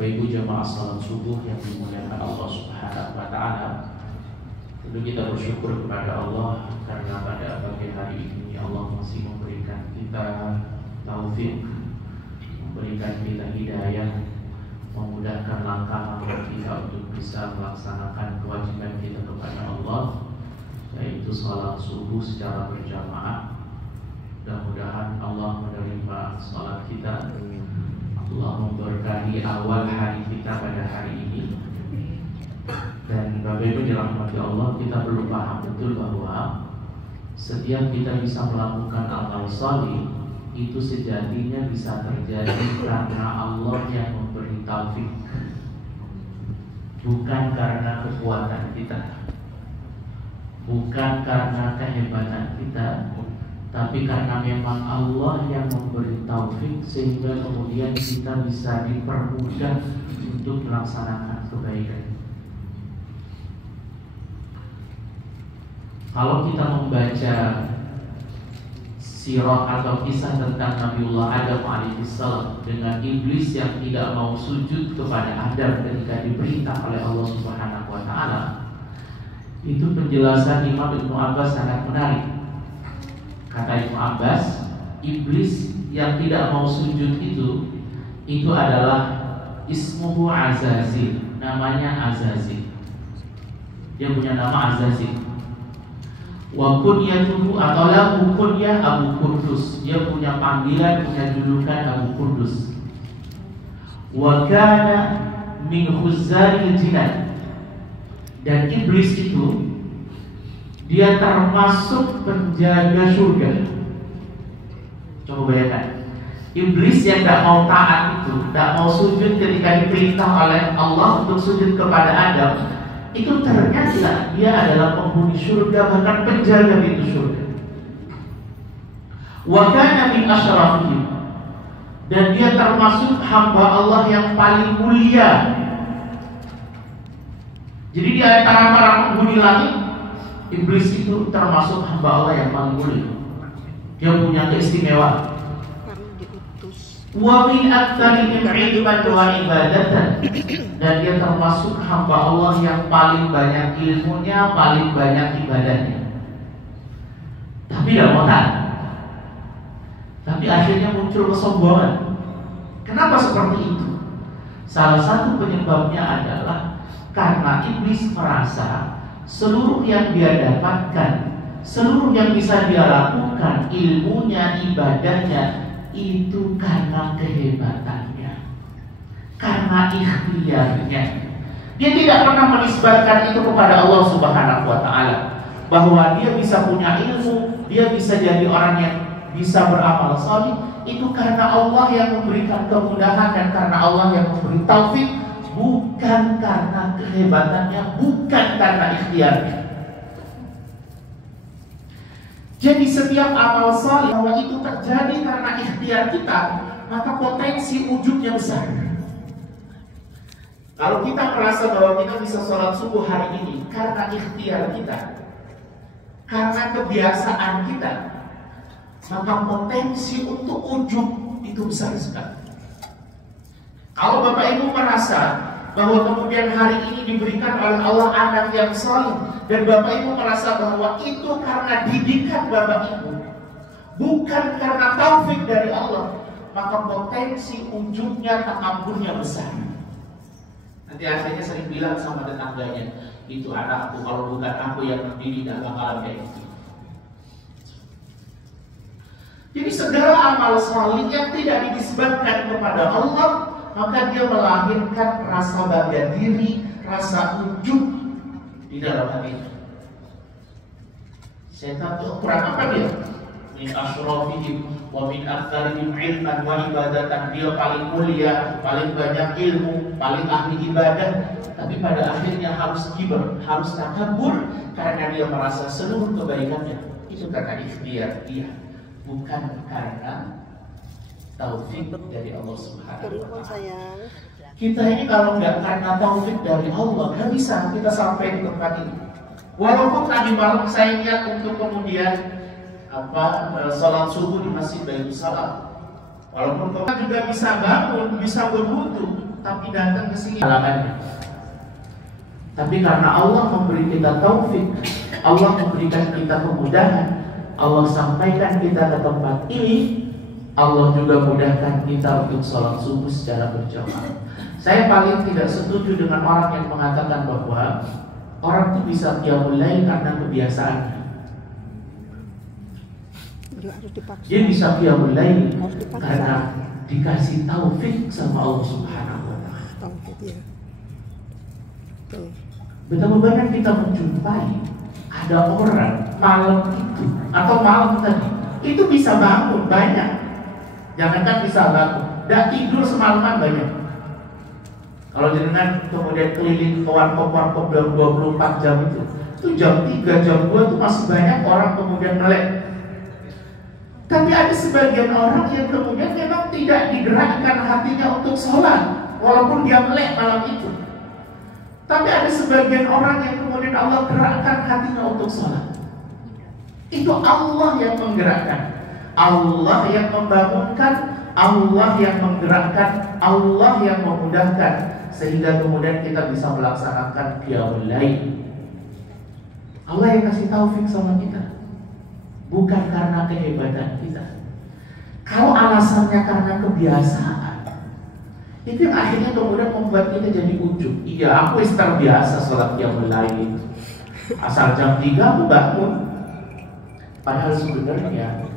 Bapak Ibu jamaah salat subuh yang dimuliakan Allah Subhanahu wa taala. Tentu kita bersyukur kepada Allah karena pada pagi hari ini Allah masih memberikan kita taufik, memberikan kita hidayah, memudahkan langkah-langkah kita untuk bisa melaksanakan kewajiban kita kepada Allah, yaitu salat subuh secara berjamaah. Mudah-mudahan Allah menerima salat kita. Allah memberkahi awal hari kita pada hari ini. Dan Bapak Ibu dirahmati Allah, kita perlu paham betul bahwa setiap kita bisa melakukan amal salih itu sejatinya bisa terjadi karena Allah yang memberi taufik, bukan karena kekuatan kita, bukan karena kehebatan kita, tapi karena memang Allah yang memberi taufik sehingga kemudian kita bisa dipermudah untuk melaksanakan kebaikan. Kalau kita membaca sirah atau kisah tentang Nabiullah Adam alaihissalam dengan iblis yang tidak mau sujud kepada Adam ketika diperintah oleh Allah Subhanahu wa taala, itu penjelasan Imam Ibnu Abbas sangat menarik. Kata Ibnu Abbas, iblis yang tidak mau sujud itu adalah ismuhu Azazil, namanya Azazil. Dia punya nama Azazil. Wa kunyatuhu atau lahu kunyah Abu Qurdus. Dia punya panggilan, punya julukan Abu Qurdus. Wa kana min khuzzaril jinan. Dan iblis itu dia termasuk penjaga surga. Coba bayangkan, iblis yang tidak mau taat itu, tidak mau sujud ketika diperintah oleh Allah untuk sujud kepada Adam, itu ternyata dia adalah penghuni surga, bahkan penjaga pintu surga. Wa kana min asyrafihim, dan dia termasuk hamba Allah yang paling mulia. Jadi di antara para penghuni langit, iblis itu termasuk hamba Allah yang paling mulia. Dia punya keistimewaan. Wa min aktsarihim ilman wa ibadatan, dan dia termasuk hamba Allah yang paling banyak ilmunya, paling banyak ibadahnya. Tapi tidak mau taat. Tapi akhirnya muncul kesombongan. Kenapa seperti itu? Salah satu penyebabnya adalah karena iblis merasa seluruh yang dia dapatkan, seluruh yang bisa dia lakukan, ilmunya, ibadahnya, itu karena kehebatannya, karena ikhtiarnya. Dia tidak pernah menisbatkan itu kepada Allah Subhanahu wa taala, bahwa dia bisa punya ilmu, dia bisa jadi orang yang bisa beramal salih, itu karena Allah yang memberikan kemudahan dan karena Allah yang memberi taufik, bukan karena kehebatannya, bukan karena ikhtiarnya. Jadi setiap amal saleh bahwa itu terjadi karena ikhtiar kita, maka potensi wujudnya besar. Kalau kita merasa bahwa kita bisa sholat subuh hari ini karena ikhtiar kita, karena kebiasaan kita, maka potensi untuk wujud itu besar sekali. Kalau Bapak Ibu merasa bahwa kemudian hari ini diberikan oleh Allah anak yang saleh, dan Bapak Ibu merasa bahwa itu karena didikan Bapak Ibu, bukan karena taufik dari Allah, maka potensi wujudnya, takamburnya besar. Nanti akhirnya sering bilang sama tetangganya, itu anakku, kalau bukan aku yang mendidik gak bakalan kayak gitu. Jadi segala amal saleh yang tidak dinisbatkan kepada Allah, maka dia melahirkan rasa bangga diri, rasa ujub di dalam hatinya. Setan itu kurang apa dia? Min asyrafihim wa min aktsarihim ilman wa ibadatan. Dia paling mulia, paling banyak ilmu, paling ahli ibadah, tapi pada akhirnya harus kibar, harus takabur karena dia merasa seluruh kebaikannya itu karena ikhtiar dia, bukan karena taufik dari Allah Subhanahu wa taala. Kita ini kalau nggak karena taufik dari Allah, nggak bisa kita sampai di tempat ini. Walaupun tadi malam saya niat untuk kemudian sholat subuh di Masjid Baitul Salam, walaupun kita juga bisa bangun, bisa berwudu, tapi datang ke sini halangannya. Tapi karena Allah memberi kita taufik, Allah memberikan kita kemudahan, Allah sampaikan kita ke tempat ini, Allah juga mudahkan kita untuk sholat subuh secara berjamaah. Saya paling tidak setuju dengan orang yang mengatakan bahwa orang itu bisa qiyamul lail karena kebiasaannya. Dia bisa qiyamul lail karena dikasih taufik sama Allah Subhanahu wa Ta'ala. Betapa banyak kita menjumpai ada orang malam itu atau malam tadi itu bisa bangun banyak. Jangankan bisa bangun, tidak tidur semalaman banyak. Kalau jenengan kemudian keliling ke warkop-warkop dalam 24 jam itu jam 3, jam 2 itu masih banyak orang kemudian melek. Tapi ada sebagian orang yang kemudian memang tidak digerakkan hatinya untuk sholat, walaupun dia melek malam itu. Tapi ada sebagian orang yang kemudian Allah gerakkan hatinya untuk sholat. Itu Allah yang menggerakkan, Allah yang membangunkan, Allah yang menggerakkan, Allah yang memudahkan, sehingga kemudian kita bisa melaksanakan qiyamul lail. Allah yang kasih taufik sama kita, bukan karena kehebatan kita. Kalau alasannya karena kebiasaan, itu yang akhirnya kemudian membuat kita jadi ujub. Iya, aku terbiasa sholat qiyamul lail, asal jam 3 aku bangun. Padahal sebenarnya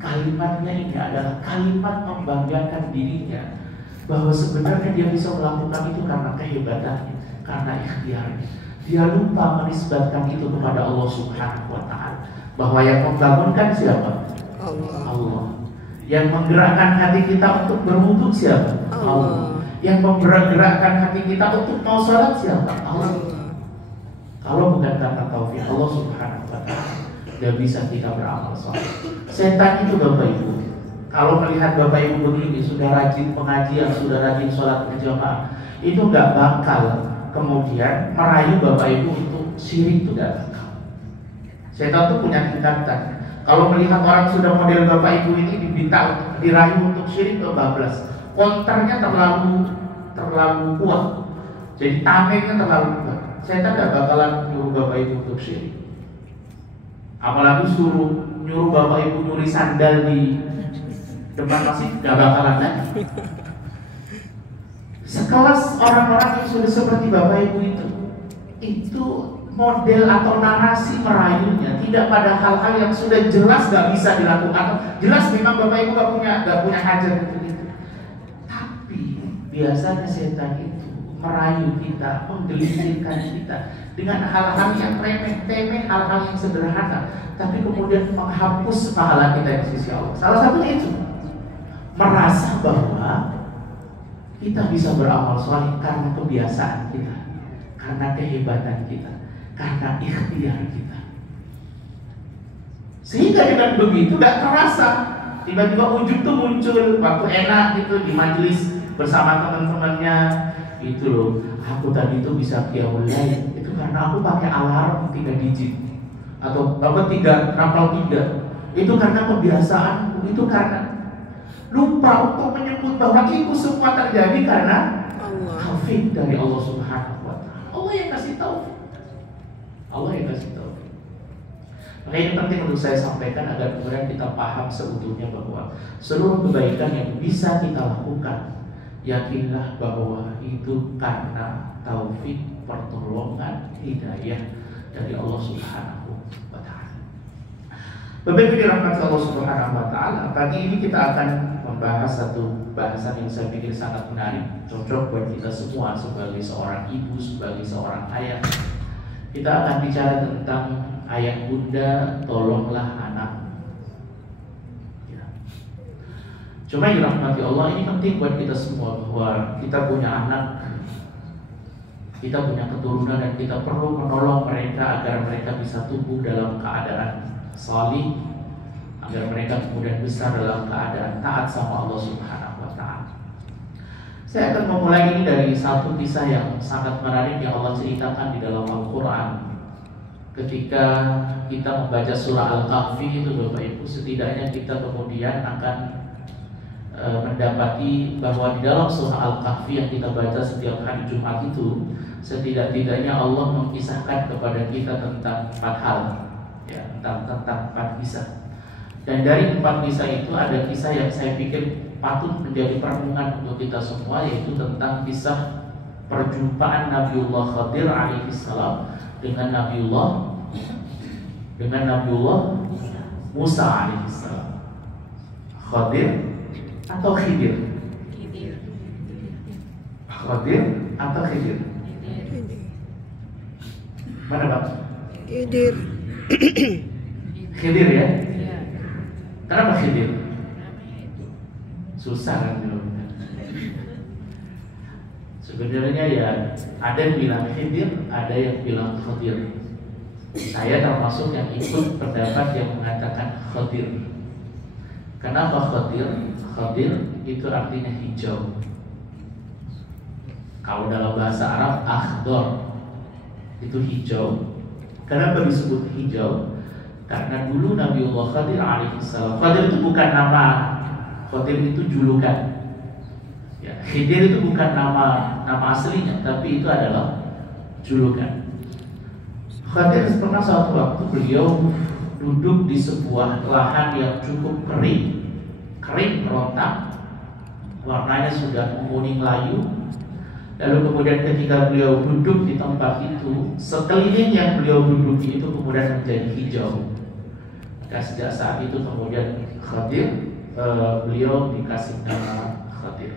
kalimatnya ini adalah kalimat membanggakan dirinya, bahwa sebenarnya dia bisa melakukan itu karena kehebatannya, karena ikhtiarnya. Dia lupa menisbatkan itu kepada Allah Subhanahu wa Ta'ala, bahwa yang membangunkan siapa? Allah. Yang menggerakkan hati kita untuk berwudu siapa? Allah. Yang menggerakkan hati kita untuk mau sholat siapa? Allah. Kalau bukan karena taufik Allah Subhanahu wa Ta'ala, tidak bisa kita beramal sholat. Setan itu Bapak Ibu, kalau melihat Bapak Ibu begini, sudah rajin pengajian, sudah rajin sholat berjamaah, itu nggak bakal kemudian merayu Bapak Ibu untuk syirik, itu nggak bakal. Setan itu punya tingkatan. Kalau melihat orang sudah model Bapak Ibu ini diminta dirayu untuk syirik, itu bablas. Konternya terlalu kuat. Jadi tamengnya terlalu kuat. Setan nggak bakalan nyuruh Bapak Ibu untuk syirik. Apalagi suruh nyuruh Bapak Ibu nyuri sandal di depan masjid, gak bakalan lagi. Sekelas orang-orang yang sudah seperti Bapak Ibu itu model atau narasi merayunya tidak pada hal-hal yang sudah jelas gak bisa dilakukan. Jelas memang Bapak Ibu gak punya hajat gitu. Tapi biasanya setan itu merayu kita, menggelincirkan kita dengan hal-hal yang remeh-temeh, hal-hal yang sederhana, tapi kemudian menghapus pahala kita di sisi Allah. Salah satunya itu merasa bahwa kita bisa beramal saleh karena kebiasaan kita, karena kehebatan kita, karena ikhtiar kita. Sehingga dengan begitu gak terasa, tiba-tiba ujub tuh muncul waktu enak gitu di majelis bersama teman-temannya. Itu loh, aku tadi itu bisa qiyamul lail itu karena aku pakai alarm 3 digit atau apa 3 rapal 3. Itu karena kebiasaan, itu karena lupa untuk menyebut bahwa itu semua terjadi karena taufik dari Allah Subhanahu wa Ta'ala. Allah yang kasih taufik. Allah yang kasih taufik. Maka ini penting untuk saya sampaikan agar kemudian kita paham seutuhnya bahwa seluruh kebaikan yang bisa kita lakukan, yakinlah bahwa itu karena taufik, pertolongan, hidayah dari Allah Subhanahu wa Ta'ala. Bapak Ibu dirahmati Allah Subhanahu wa Ta'ala, pagi ini kita akan membahas satu bahasan yang saya pikir sangat menarik, cocok buat kita semua sebagai seorang ibu, sebagai seorang ayah. Kita akan bicara tentang ayah bunda, tolonglah anak. Cuma yang dirahmati Allah, ini penting buat kita semua bahwa kita punya anak, kita punya keturunan, dan kita perlu menolong mereka agar mereka bisa tumbuh dalam keadaan salih, agar mereka kemudian besar dalam keadaan taat sama Allah Subhanahu wa Ta'ala. Saya akan memulai ini dari satu kisah yang sangat menarik yang Allah ceritakan di dalam Al-Quran. Ketika kita membaca surah Al-Kahfi itu Bapak Ibu, setidaknya kita kemudian akan mendapati bahwa di dalam surah Al-Kahfi yang kita baca setiap hari Jumat itu, setidak-tidaknya Allah mengisahkan kepada kita tentang 4 hal, ya, tentang 4 kisah. Dan dari 4 kisah itu ada kisah yang saya pikir patut menjadi perenungan untuk kita semua, yaitu tentang kisah perjumpaan Nabiullah Khadir alaihissalam dengan Nabiullah Musa alaihissalam. Khadir atau Khidir? Khadir atau Khidir? Mana Pak? Khidir. Khidir ya? Kenapa Khidir? Susah kan jawabnya. Sebenarnya ya ada yang bilang Khidir, ada yang bilang Khadir. Saya termasuk yang ikut pendapat yang mengatakan Khadir. Kenapa Khadir? Khadir itu artinya hijau. Kalau dalam bahasa Arab akhdar itu hijau. Kenapa disebut hijau? Karena dulu Nabiullah Khadir alaihissalam, Khadir itu bukan nama, Khadir itu julukan. Ya, Khidir itu bukan nama aslinya, tapi itu adalah julukan. Khadir pernah suatu waktu beliau duduk di sebuah lahan yang cukup kering kerontak, warnanya sudah menguning layu. Lalu kemudian ketika beliau duduk di tempat itu, sekeliling yang beliau duduki itu kemudian menjadi hijau. Maka sejak saat itu kemudian Khadir, beliau dikasih nama Khadir.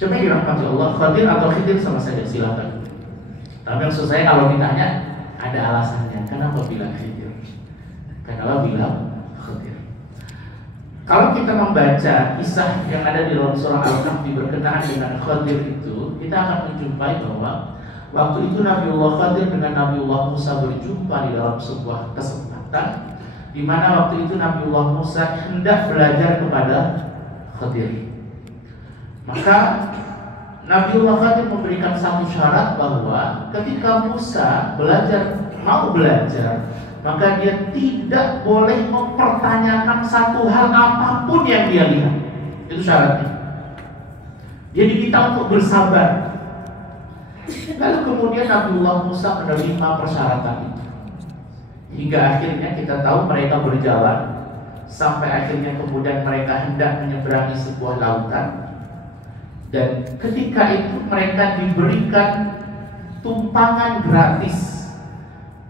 Coba dirahmati Allah, Khadir atau Khidir sama saja, silakan. Tapi maksud saya kalau ditanya ada alasannya, kenapa bilang Khidir? Kenapa bilang Khadir? Kalau kita membaca kisah yang ada di dalam surah Al-Kahfi berkenaan dengan Khadir itu, kita akan menjumpai bahwa waktu itu Nabiullah Khadir dengan Nabiullah Musa berjumpa di dalam sebuah kesempatan, di mana waktu itu Nabiullah Musa hendak belajar kepada Khadir. Maka Nabiullah Khadir memberikan satu syarat bahwa ketika Musa mau belajar, maka dia tidak boleh mempertanyakan satu hal apapun yang dia lihat. Itu syaratnya. Dia diminta untuk bersabar. Lalu kemudian Nabiullah Musa menerima persyaratan itu. Hingga akhirnya kita tahu mereka berjalan sampai akhirnya kemudian mereka hendak menyeberangi sebuah lautan. Dan ketika itu mereka diberikan tumpangan gratis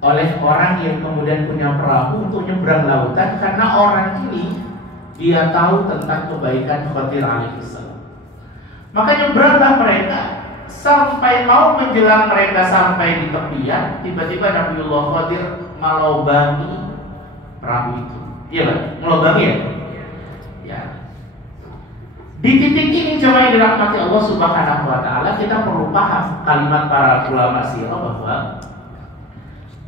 oleh orang yang kemudian punya perahu untuk nyebrang lautan, karena orang ini dia tahu tentang kebaikan Khadir alaihissalam. Maka nyebranglah mereka sampai mau menjelang mereka sampai di tepian, tiba-tiba Nabiullah Khadir melobangi perahu itu. Iya kan? Melobangi ya? Ya. Di titik ini coba yang dirahmati Allah Subhanahu wa taala, kita perlu paham kalimat para ulama sirah bahwa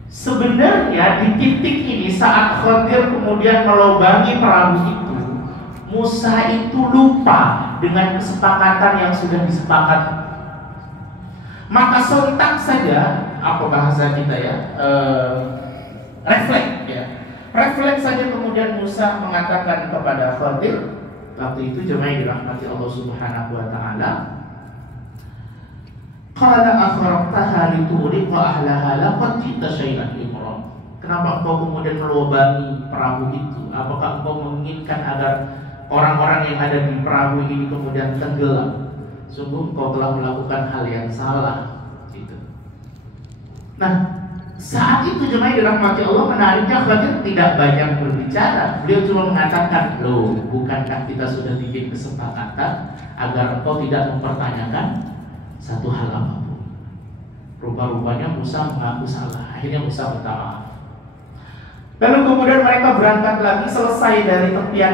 sebenarnya di titik ini saat Khadir kemudian melobangi perahu itu, Musa itu lupa dengan kesepakatan yang sudah disepakati. Maka sontak saja, apa bahasa kita ya, refleks ya. Refleks saja kemudian Musa mengatakan kepada Khadir, waktu itu jemaah dirahmati Allah Subhanahu wa taala, qala akhraqtaha litughriqa ahlaha laqad ji'ta syai'an imra. Kenapa engkau kemudian melubangi perahu itu? Apakah engkau menginginkan agar orang-orang yang ada di perahu ini kemudian tenggelam? Sungguh engkau telah melakukan hal yang salah. Gitu. Nah, saat itu jemaah dirahmati Allah, menariknya Khadir tidak banyak berbicara. Beliau cuma mengatakan, loh, bukankah kita sudah bikin kesepakatan agar engkau tidak mempertanyakan satu hal apapun. Rupa-rupanya Musa mengaku salah. Akhirnya Musa minta maaf. Lalu kemudian mereka berangkat lagi, selesai dari tepian